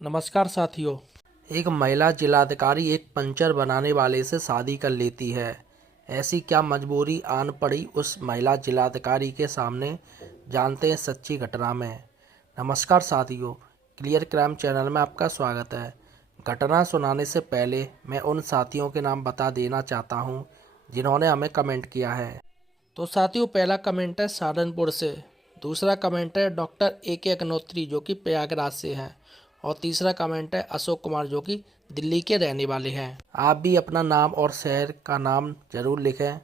नमस्कार साथियों। एक महिला जिलाधिकारी एक पंचर बनाने वाले से शादी कर लेती है। ऐसी क्या मजबूरी आन पड़ी उस महिला जिलाधिकारी के सामने, जानते हैं सच्ची घटना में। नमस्कार साथियों, क्लियर क्राइम चैनल में आपका स्वागत है। घटना सुनाने से पहले मैं उन साथियों के नाम बता देना चाहता हूं जिन्होंने हमें कमेंट किया है। तो साथियों, पहला कमेंट है सहारनपुर से, दूसरा कमेंट है डॉक्टर AK अग्नोत्री जो कि प्रयागराज से हैं, और तीसरा कमेंट है अशोक कुमार जो कि दिल्ली के रहने वाले हैं। आप भी अपना नाम और शहर का नाम ज़रूर लिखें।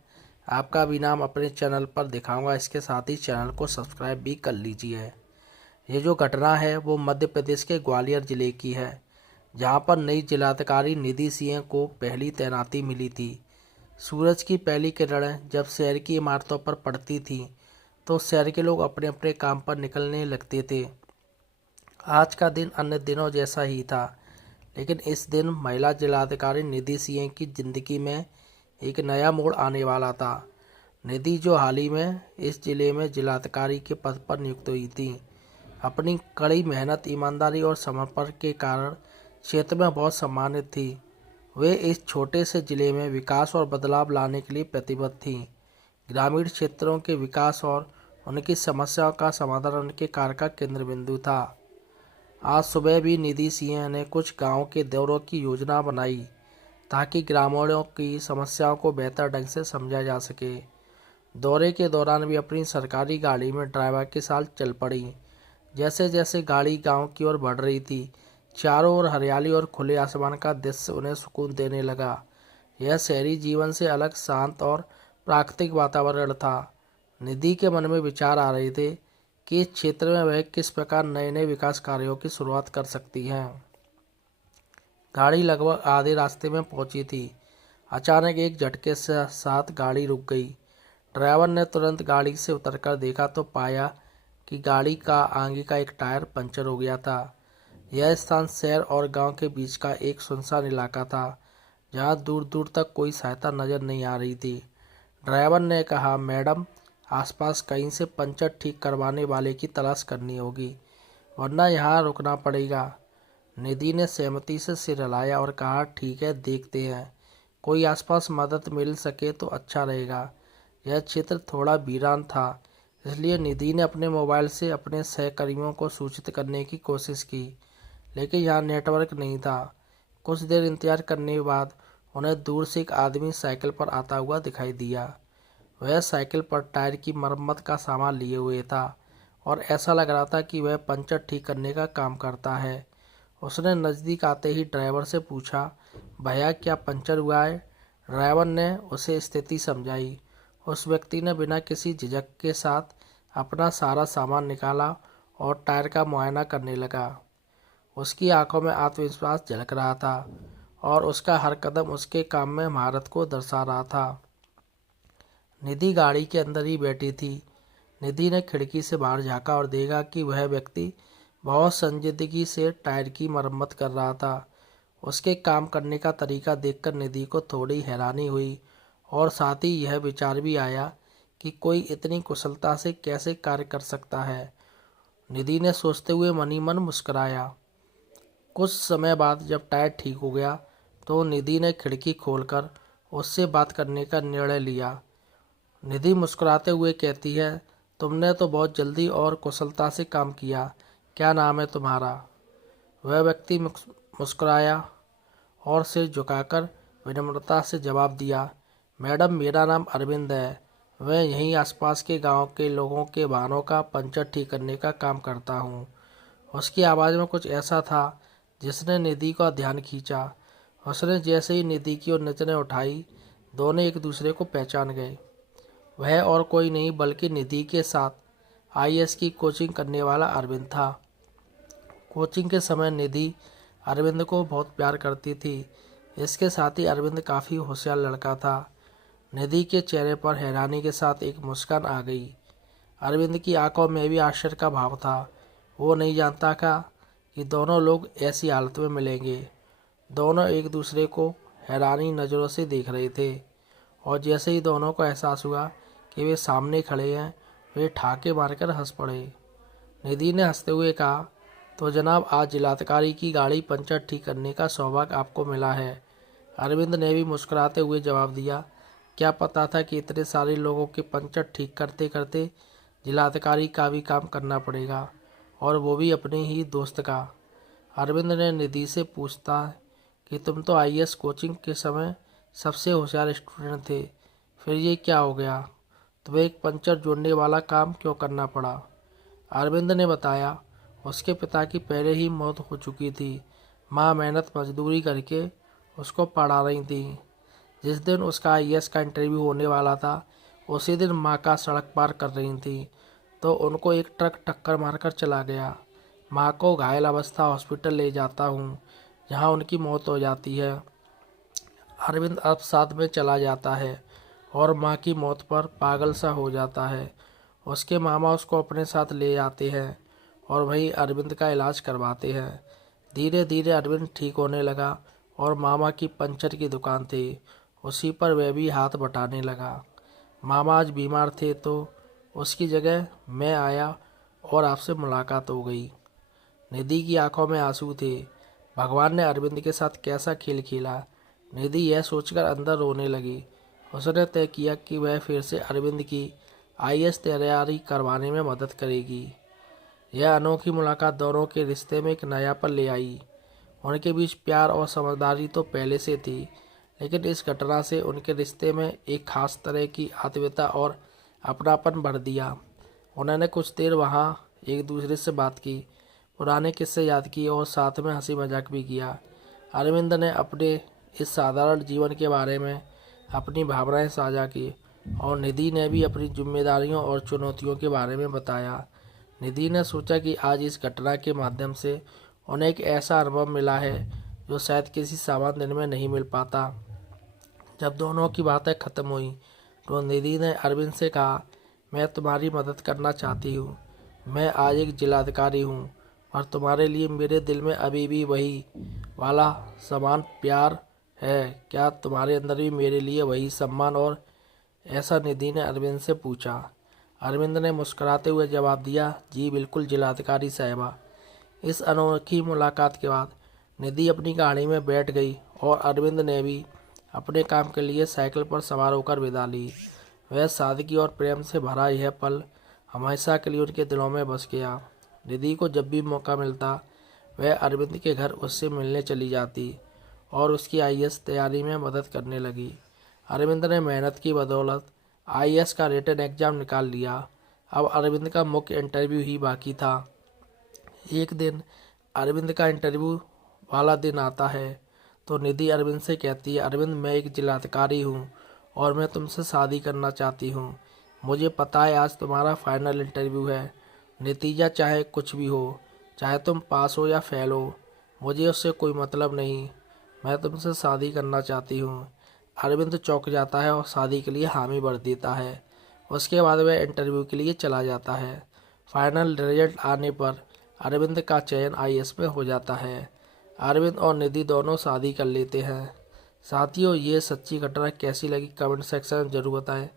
आपका भी नाम अपने चैनल पर दिखाऊंगा। इसके साथ ही चैनल को सब्सक्राइब भी कर लीजिए। ये जो घटना है वो मध्य प्रदेश के ग्वालियर ज़िले की है, जहां पर नई जिलाधिकारी निधि सिंह को पहली तैनाती मिली थी। सूरज की पहली किरणें जब शहर की इमारतों पर पड़ती थीं तो शहर के लोग अपने अपने काम पर निकलने लगते थे। आज का दिन अन्य दिनों जैसा ही था, लेकिन इस दिन महिला जिलाधिकारी निधि सिंह की ज़िंदगी में एक नया मोड़ आने वाला था। निधि, जो हाल ही में इस जिले में जिलाधिकारी के पद पर नियुक्त हुई थी, अपनी कड़ी मेहनत, ईमानदारी और समर्पण के कारण क्षेत्र में बहुत सम्मानित थी। वे इस छोटे से जिले में विकास और बदलाव लाने के लिए प्रतिबद्ध थीं। ग्रामीण क्षेत्रों के विकास और उनकी समस्याओं का समाधान उनके कार्य का केंद्र बिंदु था। आज सुबह भी निधि सिंह ने कुछ गांव के दौरों की योजना बनाई ताकि ग्रामीणों की समस्याओं को बेहतर ढंग से समझा जा सके। दौरे के दौरान भी अपनी सरकारी गाड़ी में ड्राइवर के साथ चल पड़ी। जैसे जैसे गाड़ी गांव की ओर बढ़ रही थी, चारों ओर हरियाली और खुले आसमान का दृश्य उन्हें सुकून देने लगा। यह शहरी जीवन से अलग, शांत और प्राकृतिक वातावरण था। निधि के मन में विचार आ रहे थे कि इस क्षेत्र में वह किस प्रकार नए नए विकास कार्यों की शुरुआत कर सकती हैं। गाड़ी लगभग आधे रास्ते में पहुंची थी। अचानक एक झटके से साथ गाड़ी रुक गई। ड्राइवर ने तुरंत गाड़ी से उतरकर देखा तो पाया कि गाड़ी का आगे का एक टायर पंचर हो गया था। यह स्थान शहर और गांव के बीच का एक सुनसान इलाका था, जहां दूर दूर तक कोई सहायता नजर नहीं आ रही थी। ड्राइवर ने कहा, मैडम, आसपास कहीं से पंचर ठीक करवाने वाले की तलाश करनी होगी, वरना यहाँ रुकना पड़ेगा। निधि ने सहमति से सिर हिलाया और कहा, ठीक है, देखते हैं। कोई आसपास मदद मिल सके तो अच्छा रहेगा। यह क्षेत्र थोड़ा वीरान था, इसलिए निधि ने अपने मोबाइल से अपने सहकर्मियों को सूचित करने की कोशिश की, लेकिन यहाँ नेटवर्क नहीं था। कुछ देर इंतजार करने के बाद उन्हें दूर से एक आदमी साइकिल पर आता हुआ दिखाई दिया। वह साइकिल पर टायर की मरम्मत का सामान लिए हुए था और ऐसा लग रहा था कि वह पंचर ठीक करने का काम करता है। उसने नज़दीक आते ही ड्राइवर से पूछा, भैया, क्या पंचर हुआ है? ड्राइवर ने उसे स्थिति समझाई। उस व्यक्ति ने बिना किसी झिझक के साथ अपना सारा सामान निकाला और टायर का मुआयना करने लगा। उसकी आंखों में आत्मविश्वास झलक रहा था और उसका हर कदम उसके काम में महारत को दर्शा रहा था। निधि गाड़ी के अंदर ही बैठी थी। निधि ने खिड़की से बाहर झांका और देखा कि वह व्यक्ति बहुत संजीदगी से टायर की मरम्मत कर रहा था। उसके काम करने का तरीका देखकर निधि को थोड़ी हैरानी हुई और साथ ही यह विचार भी आया कि कोई इतनी कुशलता से कैसे कार्य कर सकता है। निधि ने सोचते हुए मन ही मन मुस्कुराया। कुछ समय बाद जब टायर ठीक हो गया तो निधि ने खिड़की खोलकर उससे बात करने का निर्णय लिया। निधि मुस्कुराते हुए कहती है, तुमने तो बहुत जल्दी और कुशलता से काम किया। क्या नाम है तुम्हारा? वह व्यक्ति मुस्कुराया और सिर झुकाकर विनम्रता से जवाब दिया, मैडम, मेरा नाम अरविंद है। मैं यहीं आसपास के गांव के लोगों के वाहनों का पंचर ठीक करने का काम करता हूँ। उसकी आवाज़ में कुछ ऐसा था जिसने निधि का ध्यान खींचा। उसने जैसे ही निधि की ओर नजरें उठाई, दोनों एक दूसरे को पहचान गए। वह और कोई नहीं बल्कि निधि के साथ IAS की कोचिंग करने वाला अरविंद था। कोचिंग के समय निधि अरविंद को बहुत प्यार करती थी। इसके साथ ही अरविंद काफ़ी होशियार लड़का था। निधि के चेहरे पर हैरानी के साथ एक मुस्कान आ गई। अरविंद की आंखों में भी आश्चर्य का भाव था। वो नहीं जानता था कि दोनों लोग ऐसी हालत में मिलेंगे। दोनों एक दूसरे को हैरानी नज़रों से देख रहे थे और जैसे ही दोनों को एहसास हुआ कि वे सामने खड़े हैं, वे ठाके मारकर हंस पड़े। निधि ने हंसते हुए कहा, तो जनाब, आज जिलाधिकारी की गाड़ी पंचर ठीक करने का सौभाग्य आपको मिला है। अरविंद ने भी मुस्कुराते हुए जवाब दिया। क्या पता था कि इतने सारे लोगों के पंचर ठीक करते करते जिलाधिकारी का भी काम करना पड़ेगा, और वो भी अपने ही दोस्त का। अरविंद ने निधि से पूछता कि तुम तो आईएएस कोचिंग के समय सबसे होशियार स्टूडेंट थे, फिर ये क्या हो गया? तुम्हें एक पंचर जोड़ने वाला काम क्यों करना पड़ा? अरविंद ने बताया, उसके पिता की पहले ही मौत हो चुकी थी। माँ मेहनत मजदूरी करके उसको पढ़ा रही थी। जिस दिन उसका आईएएस का इंटरव्यू होने वाला था, उसी दिन माँ का सड़क पार कर रही थी तो उनको एक ट्रक टक्कर मारकर चला गया। माँ को घायल अवस्था हॉस्पिटल ले जाता हूँ, जहाँ उनकी मौत हो जाती है। अरविंद अब साथ में चला जाता है और माँ की मौत पर पागल सा हो जाता है। उसके मामा उसको अपने साथ ले जाते हैं और वहीं अरविंद का इलाज करवाते हैं। धीरे धीरे अरविंद ठीक होने लगा और मामा की पंचर की दुकान थी, उसी पर वह भी हाथ बटाने लगा। मामा आज बीमार थे तो उसकी जगह मैं आया और आपसे मुलाकात हो गई। निधि की आंखों में आंसू थे। भगवान ने अरविंद के साथ कैसा खेल खेला। निधि यह सोचकर अंदर रोने लगी। उसने तय किया कि वह फिर से अरविंद की आईएएस तैयारी करवाने में मदद करेगी। यह अनोखी मुलाकात दोनों के रिश्ते में एक नयापन ले आई। उनके बीच प्यार और समझदारी तो पहले से थी, लेकिन इस घटना से उनके रिश्ते में एक खास तरह की आत्मीयता और अपनापन भर दिया। उन्होंने कुछ देर वहाँ एक दूसरे से बात की, पुराने किस्से याद किए और साथ में हंसी मजाक भी किया। अरविंद ने अपने इस साधारण जीवन के बारे में अपनी भावनाएं साझा की और निधि ने भी अपनी जिम्मेदारियों और चुनौतियों के बारे में बताया। निधि ने सोचा कि आज इस घटना के माध्यम से उन्हें एक ऐसा अनुभव मिला है जो शायद किसी सामान्य दिन में नहीं मिल पाता। जब दोनों की बातें खत्म हुई तो निधि ने अरविंद से कहा, मैं तुम्हारी मदद करना चाहती हूँ। मैं आज एक जिलाधिकारी हूँ, और तुम्हारे लिए मेरे दिल में अभी भी वही वाला समान प्यार है। क्या तुम्हारे अंदर भी मेरे लिए वही सम्मान और ऐसा निधि ने अरविंद से पूछा। अरविंद ने मुस्कुराते हुए जवाब दिया, जी बिल्कुल जिलाधिकारी साहिबा। इस अनोखी मुलाकात के बाद निधि अपनी गाड़ी में बैठ गई और अरविंद ने भी अपने काम के लिए साइकिल पर सवार होकर विदा ली। वह सादगी और प्रेम से भरा यह पल हमेशा के लिए उनके दिलों में बस गया। निधि को जब भी मौका मिलता वह अरविंद के घर उससे मिलने चली जाती और उसकी आईएएस तैयारी में मदद करने लगी। अरविंद ने मेहनत की बदौलत आईएएस का रिटन एग्जाम निकाल लिया। अब अरविंद का मुख्य इंटरव्यू ही बाकी था। एक दिन अरविंद का इंटरव्यू वाला दिन आता है तो निधि अरविंद से कहती है, अरविंद, मैं एक जिलाधिकारी हूँ और मैं तुमसे शादी करना चाहती हूँ। मुझे पता है आज तुम्हारा फाइनल इंटरव्यू है। नतीजा चाहे कुछ भी हो, चाहे तुम पास हो या फेल हो, मुझे उससे कोई मतलब नहीं। मैं तुमसे शादी करना चाहती हूँ। अरविंद चौंक जाता है और शादी के लिए हामी भर देता है। उसके बाद वह इंटरव्यू के लिए चला जाता है। फाइनल रिजल्ट आने पर अरविंद का चयन आईएएस में हो जाता है। अरविंद और निधि दोनों शादी कर लेते हैं। साथियों, ये सच्ची घटना कैसी लगी कमेंट सेक्शन में ज़रूर बताएं।